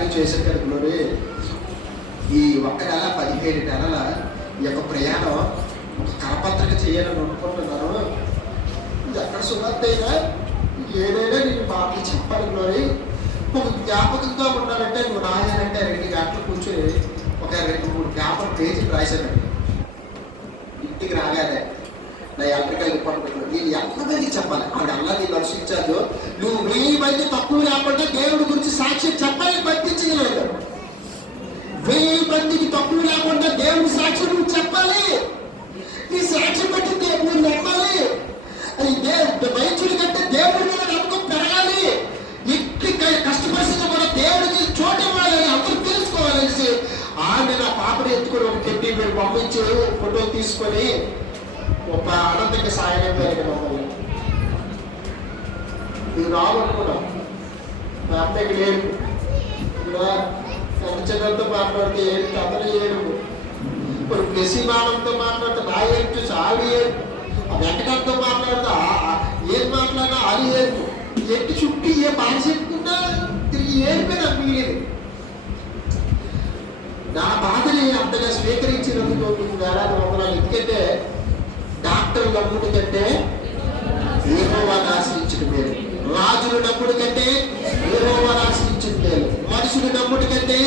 కార్యం చేశారు కదా గ్లోరీ. ఈ 1 నెల 17 నెలల ఈ యొక్క ప్రయాణం ఒక కరపత్రిక చేయాలని అనుకుంటున్నాను. ఎక్కడ సువార్త అయినా ఏదైనా నేను మాటలు చెప్పాలి గ్లోరీ. ఒక జ్ఞాపకంగా ఉండాలంటే నువ్వు రాయాలంటే 2 గంటలు కూర్చొని ఒక 2-3 పేపర్ పేజీలు రాశానండి. ఇంటికి రాగానే నా ఎలక్ట్రికల్ డిపార్ట్మెంట్లో నేను ఎంతమందికి చెప్పాలి, ఆవిడ అలా నేను దర్శించాను. నువ్వు 1000 మంది తక్కువ లేకుండా దేవుడి గురించి సాక్ష్యం చెప్పాలి, పట్టించగలదు. 1000 మందికి తక్కువ లేకుండా దేవుడి సాక్ష్యం నువ్వు చెప్పాలి. నీ సాక్ష్యం బట్టి నువ్వు నమ్మాలి. అది వైద్యుడి కంటే దేవుడి మీద నమ్మకం పెరగాలి. ఇంటి కష్టపరిస్థితి కూడా దేవుడికి చోటు ఇవ్వాలని అందరూ తెలుసుకోవాలనేసి ఆమె నా పాపని ఎత్తుకొని ఒక పెట్టి మీరు పంపించి ఫోటో తీసుకొని ఒక అనంతకి సాయం అయిపోయారు. ఇది రావాలనుకున్నాం. మా అమ్మకి ఏడుపు, చిన్నతో మాట్లాడితే ఏడుపు, అందరూ ఏడుపు. ఇప్పుడు ప్రసిమానంతో మాట్లాడితే నా ఏడుపు, చాలా ఏడుపు. వెంకటంతో మాట్లాడితే ఏం మాట్లాడినా అది ఏడుపు. ఎట్టి చుట్టూ ఏ బాధ చెప్పుకున్నా తిరిగి ఏడిపే నాకు మిగిలేదు. నా బాధని అంతగా స్వీకరించినందుకు మీకు వేలాది వందనాలు. ఎందుకంటే డాక్టర్ నమ్ముడు కంటే యెహోవాను ఆశ్రయించడం మేలు, రాజులు నమ్ముడు కంటే యెహోవాను ఆశ్రయించడం మేలు, మనుషులు నమ్ముడు కంటే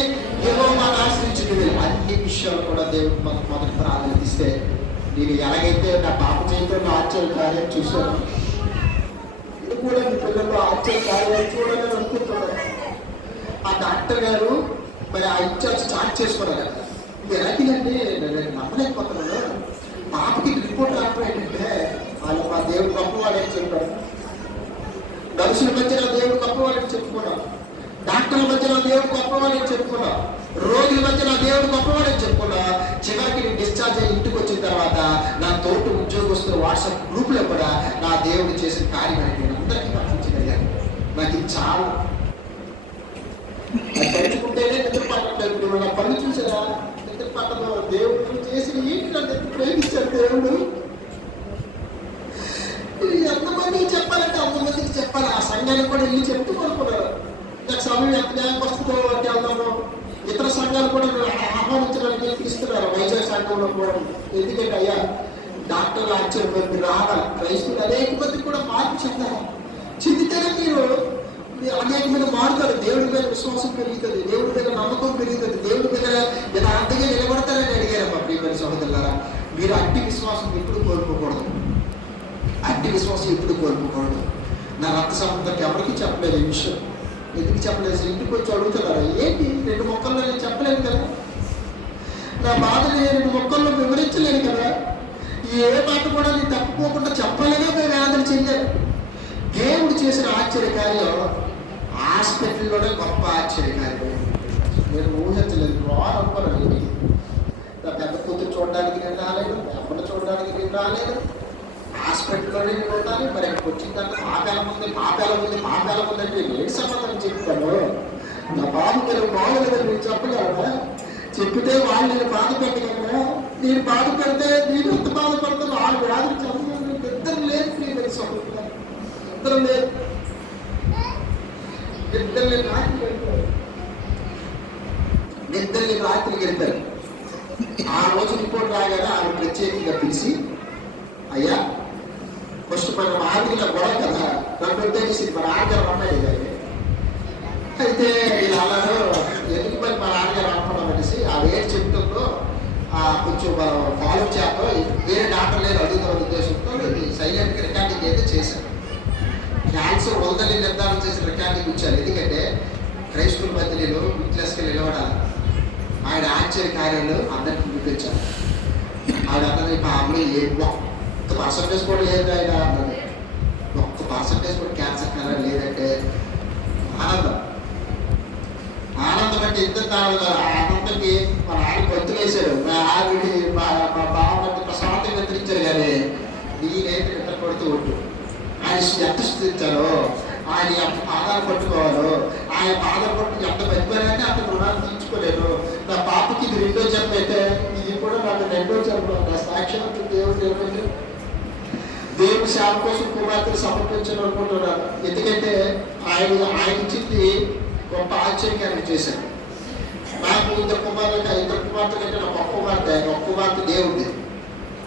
యెహోవాను ఆశ్రయించడం మేలు. అన్ని విషయాలు కూడా దేవుడు మనకు మొదటి ప్రాధాన్యత ఇస్తే, నేను ఎలాగైతే నా పాప జీవితంలో ఆశ్చర్య కార్యం చూశాను, ఇది కూడా మీ పిల్లల్లో ఆశ్చర్య కార్యాలు చూడాలని అనుకుంటున్నాను. ఆ డాక్టర్ గారు మరి ఆ ఇన్ఛార్జ్ చార్జ్ చేసుకున్నారు కదా, ఇది ఎలాంటిదంటే నేను నమ్మలేకపోతున్నాను. పాపకి రిపోర్ట్ రావడం ఏంటంటే వాళ్ళు మా దేవుడు గొప్పవాడని చెప్పారు. నర్సుల మధ్యలో దేవుడు గొప్పవాడని చెప్పుకున్నాం, డాక్టర్ల మధ్యలో దేవుడు గొప్పవాడని చెప్పుకున్నాం, రోగుల మధ్యలో దేవుడు గొప్పవాడని చెప్పుకున్నా. చివరికి నేను డిశ్చార్జ్ అయ్యి ఇంటికి వచ్చిన తర్వాత నా తోటి ఉద్యోగస్తుల వాట్సాప్ గ్రూప్లో కూడా నా దేవుడు చేసిన కార్యం నేను అందరికీ పంపించగలిగాను. నాకు ఇది చాలా తలుచుకుంటేనే నిద్ర పట్టలేదు. నా పని చూసారా, నిద్ర పట్టదు. దేవుడు చేసిన ఏంటి నన్ను ప్రేమించాడు దేవుడు. ఎంతమందికి చెప్పాలంటే అంతమందికి చెప్పాలి. ఆ సంఘానికి కూడా వెళ్ళి చెప్తూ కొనుక్కున్నారు. నాకు సమయం ఎంత జ్ఞాపకం వస్తుందో అంటే వెళ్దాము. ఇతర సంఘాలు కూడా ఆహ్వానించడానికి పిలుస్తున్నారు, వైజాగ్ సంఘంలో కూడా. ఎందుకంటే అయ్యా డాక్టర్లు ఆశ్చర్యపోయి రావాలి, క్రైస్తవులు అనేక మంది కూడా మార్పు చెందాలి. చెందితేనే మీరు అనేక మంది మారుతారు. దేవుడి మీద విశ్వాసం పెరుగుతుంది, దేవుడి మీద నమ్మకం పెరుగుతుంది, దేవుడి మీద యథార్థంగా నిలబడతారని అడిగారమ్మా. ప్రియమైన సహోదరులారా, మీరు అట్టి విశ్వాసం ఎప్పుడు కోల్పోకూడదు. అట్టి విశ్వాసం ఎప్పుడు కోల్పోకూడదు. నా రక్త సంబంధం ఎవరికి చెప్పలేదు ఈ విషయం. ఎందుకు చెప్పలేదు? ఇంటికి వచ్చి అడుగుతున్నారు, ఏంటి 2 మొక్కల్లో నేను చెప్పలేను కదా, నా బాధని 2 మొక్కల్లో వివరించలేను కదా, ఏ మాట కూడా నేను తప్పుకోకుండా చెప్పలేగా మేము ఆదరణ చెందాను. దేవుడు చేసిన ఆశ్చర్యకార్యం హాస్పిటల్లోనే గొప్ప ఆశ్చర్యకార్యం. నేను ఊహించలేదు, అనుకోలేదు. నా పెద్ద కూతురు చూడడానికి నేను రాలేదు, నా అమ్మను చూడడానికి నేను రాలేదు. హాస్పిటల్లోనే నేను ఉండాలి. మరి అక్కడికి వచ్చిందంటే పాపేలం ఉంది అంటే నేను సమాధానం చెప్తాను. నా బాధ మీరు బాగోలేదని నేను చెప్పగలరా? చెప్పితే వాళ్ళు నేను బాధ పెట్టగలరా? నేను బాధ పెడితే నేను ఎంత బాధపడతాను. వాళ్ళు వ్యాధులు చదువు ఇద్దరు లేదు. ప్రియమైన సహోదరులు, ఇద్దరు లేదు. ఇద్దరిని రాత్రికి వెళ్తారు. ఆ రోజు రిపోర్ట్ రాగానే ఆమె ప్రత్యేకంగా పిలిచి, అయ్యా ఫస్ట్ మనం ఆర్థిక గొడవ కదా, నన్ను ఉద్దేశించి మన ఆర్థిక అమ్మాయి అయితే వీళ్ళలో ఎందుకు మరి మన ఆర్థిక అనుకున్నాం అనేసి ఆ వేడి చెప్తుందో కొంచెం మనం ఫాలో చేద్దాం, వేరే డాక్టర్ లేదు అడుగుతాం ఉద్దేశంతో సైలెంట్గా రికార్డింగ్ అయితే చేశాను. క్యాన్సర్ ఉందని నిర్ధారణ చేసిన రికార్డింగ్ ఇచ్చాను. ఎందుకంటే క్రైస్తవుల మధ్యలో విట్లెస్గా నిలబడాలి. ఆయన ఆశ్చర్య కార్యాలు అందరికీ చూపించాలి. ఆయన అతని అమ్మాయి ఒక్క పర్సంటేజ్ కూడా లేదు, ఆయన అన్నది ఒక్క పర్సంటేజ్ కూడా క్యాన్సర్ కార్యం లేదంటే ఆనందం అంటే ఇద్దరు ఆనందంకి మన ఆయన గొంతులు వేశాడు. మా ఆవిడ మా బావకి ప్రశాంతంగా నిద్రించారు. కానీ నేనైతే నిద్ర కొడుతూ ఉంటు ఆయన ఎంత స్థితించారో, ఆయన ఎంత పాదాలు పట్టుకోవాలో, ఆయన పాదాలు పట్టు ఎంత బతిపోయానే అంత రుణాలు తీర్చుకోలేను. నా పాపకి ఇది 2వ జన్మ అయితే ఇది కూడా నాకు 2వ జన్మ. నా సాక్షాత్తు దేవుడు దేవుడి సేవ కోసం కుమార్తెలు సమర్పించాలని అనుకుంటున్నాను. ఎందుకంటే ఆయన ఇచ్చింది గొప్ప ఆశ్చర్యకరం చేశాడు. నాకు ఇద్దరు కుమార్తె కంటే నాకు ఒక్క కుమార్తె దేవుడిది.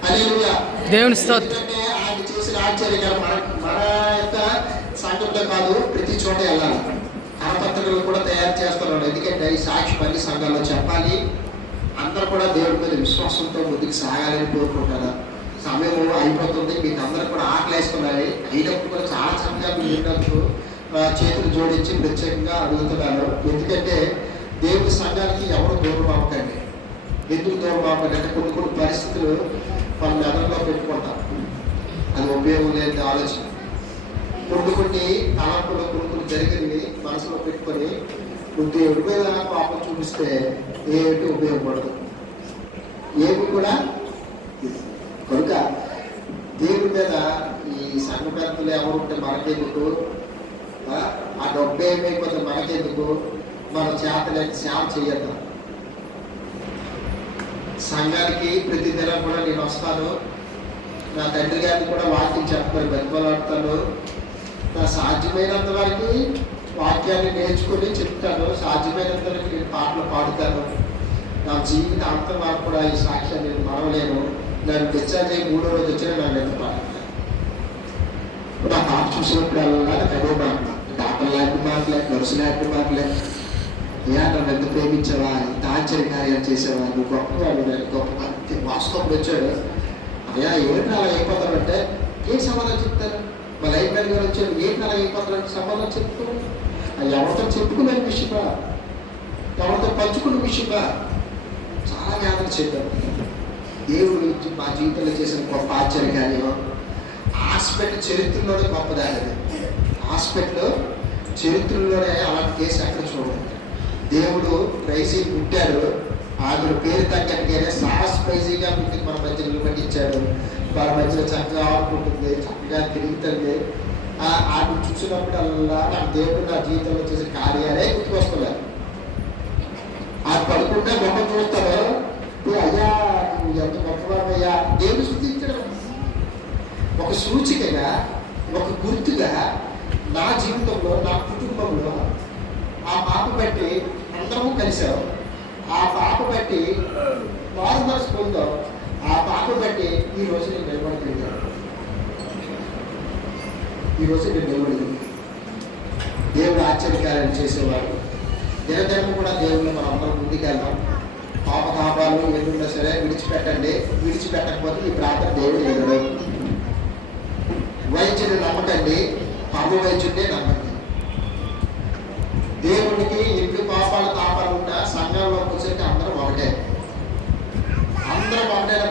హల్లెలూయా, దేవుని స్తోత్రం. ఎందుకంటే ఆయన చేసిన ఆశ్చర్యకరం మన యొక్క సంఘంలో కాదు, ప్రతి చోట వెళ్ళాలి. కరపత్రికలు కూడా తయారు చేస్తున్నాడు. ఎందుకంటే ఈ సాక్షి మళ్ళీ సంఘాల్లో చెప్పాలి. అందరూ కూడా దేవుడి మీద విశ్వాసంతో ముందుకు సాగాలని కోరుకుంటారు. సమయం అయిపోతుంది, మీకు అందరూ కూడా ఆకలేస్తున్నాయి. అయినప్పుడు కూడా చాలా చక్కగా మీరు విన్నప్పుడు చేతులు జోడించి ప్రత్యేకంగా అడుగుతున్నాను. ఎందుకంటే దేవుడి సంఘానికి ఎవరు దూరం అవ్వకండి. ఎందుకు దూరం అవ్వకండి అంటే కొన్ని పరిస్థితులు మన మెదడులో పెట్టుకుంటాం. అది ఉపయోగం లేని ఆలోచన. కొన్ని తలంపులు జరిగినవి మనసులో పెట్టుకొని నువ్వు దేవుడి మీద పాపం చూపిస్తే ఏమిటి ఉపయోగపడదు, ఏమి కూడా. కనుక దేవుడి మీద ఈ సంఘ పెద్దలు ఎవరు ఉంటే మనకెందుకు, ఆ డబ్బు ఏమైపోతే మనకెందుకు, మన చేతలేక సేవ చేయద్దు. సంఘానికి ప్రతి దినం కూడా నేను వస్తాను. నా తండ్రి గారిని కూడా వాక్యం చెప్తాను, బతిమలాడతాను. నా సాధ్యమైనంత వరకు వాక్యాన్ని నేర్చుకుని చెప్తాను. సాధ్యమైనంత వరకు నేను పాటలు పాడుతాను. నా జీవితాంతం వరకు కూడా ఈ సాక్ష్యాన్ని నేను మరవలేను. నన్ను డిశ్చార్జ్ అయ్యి 3వ రోజు వచ్చినా నన్ను ఎంత పాడుతాను. నా పాట చూసినప్పుడు నాకు అదే మాట, డాక్టర్ లాంటి మాటలే, నర్సు లాంటి మాటలే. నన్ను ఎంత ప్రేమించావా, ఇంత ఆశ్చర్యకార్యాలు చేసావా, నువ్వు గొప్పవాడు, గొప్ప వాస్తవం వచ్చాడు. అయ్యా ఏంటి అలా అయిపోతాడంటే ఏం సమాధానం చెప్తారు? మా లైఫ్ మ్యాన్ గారు వచ్చాడు, ఏంటి అలా అయిపోతాడంటే సమాధానం చెప్తాను. ఎవరితో చెప్పుకునే విషయమా, ఎవరితో పంచుకున్న విషయమా, చాలా వ్యాధులు చెప్పారు. దేవుడు మా జీవితంలో చేసిన గొప్ప ఆశ్చర్యకార్యం హాస్పిటల్ చరిత్రలోనే గొప్పదాది. హాస్పిటల్ చరిత్రలోనే అలాంటి కేసు ఎక్కడ చూడండి. దేవుడు ప్రైజీ పుట్టాడు, ఆవిడ పేరు తగ్గట్టుగానే సాహస్ ప్రైజీగా పుట్టి మన మధ్య నిలబెట్టించాడు. మన మధ్యలో చక్కగా ఆడుకుంటుంది, చక్కగా తిరుగుతుంది. ఆవిడ చూసినప్పుడల్లా నాకు దేవుడు నా జీవితంలో చేసే కార్యాలే గుర్తుకొస్తున్నారు. ఆ పడుకుంటే గొప్ప చూస్తాడు, అయ్యా నువ్వు ఎంత గొప్పవాడయ్యా. దేవుడు స్తుతించడం ఒక సూచికగా, ఒక గుర్తుగా నా జీవితంలో, నా కుటుంబంలో ఆ పాప బట్టి అందరము కలిసాం. ఆ పాప బట్టి ఫార్మర్స్ పొందాం. ఆ పాప బట్టి ఈరోజు నేను నిలబడుతున్నాను. దేవుడు ఆశ్చర్యకార్యాలు చేసేవాడు. దినదినం కూడా దేవుళ్ళు మనం అందరం ముందుకెళ్దాం. పాపతాపాలు ఏదున్నా సరే విడిచిపెట్టండి. విడిచిపెట్టకపోతే ఈ ప్రాంతం దేవుడు ఎదురు. వైద్యుని నమ్మకండి, పాప వైద్యుడినే నమ్మండి. దేవుడికి ఎన్ని తాపాలు ఉన్నా సంఘంలోకి వచ్చేసి అందరం ఒకటే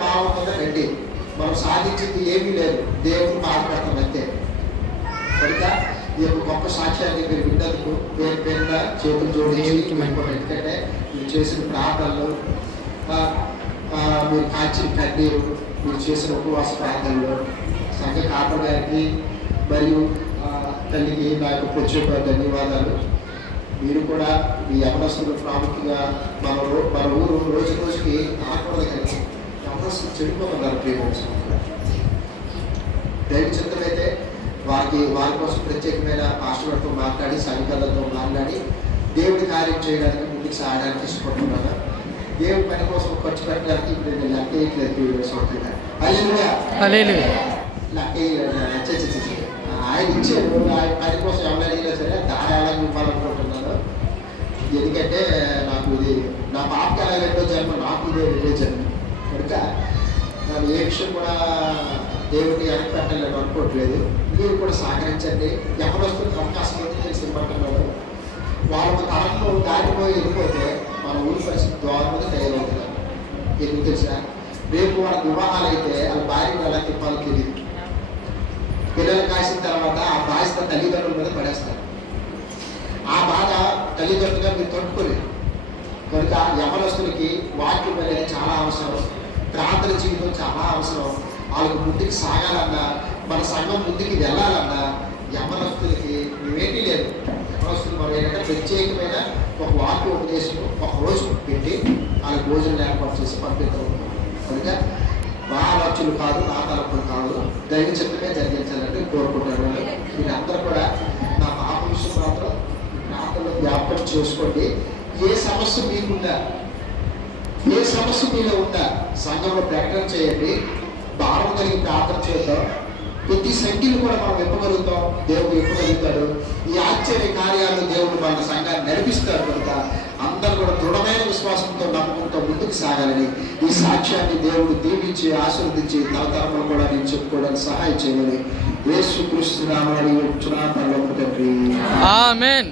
భావంతో రండి. మనం సాధించింది ఏమీ లేదు, దేవుడు బాధపడతాం అంతే. కనుక ఈ యొక్క గొప్ప సాక్ష్యాన్ని మీరు విన్నందుకు పేరు పేరున చేతులు జోడించి మనకు, ఎందుకంటే మీరు చేసిన ప్రార్థనలు, మీరు కాచిన కన్నీరు, మీరు చేసిన ఉపవాస ప్రార్థనలు, సంఘ కాపరి గారికి మరియు తల్లికి నా యొక్క ప్రత్యేక ధన్యవాదాలు. మీరు కూడా మీ యవనస్తులు ప్రాముఖ్యంగా మన ఊరు రోజు రోజుకి ఆకూడదు కానీ యవనస్తులు చెడిపోతున్నారు. దైవ చిత్తమైతే వారి కోసం ప్రత్యేకమైన పాస్టర్లతో మాట్లాడి, సంఘాలతో మాట్లాడి దేవుడి కార్యం చేయడానికి ముందుకు సాగడానికి ఇష్టపడుతున్నాను. దేవుడి పని కోసం ఖర్చు పెట్టడానికి ఇప్పుడు నేను లెక్క వేయట్లేదు. సొంతంగా ఆయన ఇచ్చాడు. ఆయన పని కోసం ఎవరు అడిగినా సరే ధారాళంగా ఇవ్వాలనుకుంటున్నాను. ఎందుకంటే నాకు ఇది నా పాపకి ఎలా రెండో జన్మ, నాకు ఇదే రెండో జన్మ. కనుక నేను ఏ విషయం కూడా దేవుడికి వెనక్కి పెట్టాలని అనుకోవట్లేదు. మీరు కూడా సహకరించండి. ఎవరొస్తుంది అవకాశం అయితే నేను సిద్ధపడుతున్నాను. వాళ్ళ తరంలో దాటిపోయి వెళ్ళిపోతే మన ఊరి పరిస్థితి ద్వారంగా తయారవుతున్నారు. ఎందుకు తెలుసా? రేపు వాళ్ళకి వివాహాలు అయితే వాళ్ళ భార్యను ఎలా తిప్పాలో తెలియదు. పిల్లలు కాసిన తర్వాత ఆ బాధ్యత తల్లిదండ్రుల మీద పడేస్తారు. ఆ బాధ తల్లిదండ్రులుగా మీరు తట్టుకోలేదు. కనుక యవనస్తులకి వాక్యం అనేది చాలా అవసరం. ప్రార్థన జీవితం చాలా అవసరం. వాళ్ళకి ముందుకు సాగాలన్నా, మన సంఘం ముందుకు వెళ్ళాలన్నా యవనస్తులకి ఇవేమీ లేదు. యవనస్తులు మనం ఏంటంటే ప్రత్యేకమైన ఒక వాక్య ఉపదేశం ఒక రోజు పెట్టి వాళ్ళకి భోజనం ఏర్పాటు చేసి పంపిస్తాం. కనుక మా ఆలోచనలు కాదు, నా తలపులు కాదు, దైవ చిత్తమే జరిగించాలని కోరుకుంటున్నాను. మీరందరూ కూడా నా పాప విషయం మాత్రం ప్రార్థన సంఘంలో జ్ఞాపకం చేసుకోండి. ఏ సమస్య మీకున్నా, ఏ సమస్య మీలో ఉన్నా సంఘంలో ప్రకటన చేయండి. భారం కలిగి ప్రార్థన చేద్దాం. ప్రతి సంఖ్యలు కూడా మనం ఇవ్వగలుగుతాం, దేవుడు ఇవ్వగలుగుతాడు. ఈ ఆశ్చర్య కార్యాలు దేవుడు మన సంఘాన్ని నడిపిస్తాడు కనుక అందరూ కూడా దృఢమైన విశ్వాసంతో నమ్మకంతో ముందుకు సాగాలని, ఈ సాక్ష్యాన్ని దేవుడు దీవించి ఆశీర్వదించి తరతరములు కూడా నేను చెప్పుకోవడానికి సహాయం చేయమని యేసుక్రీస్తు నామములో అడుగుచున్నాను తండ్రి. ఆమేన్.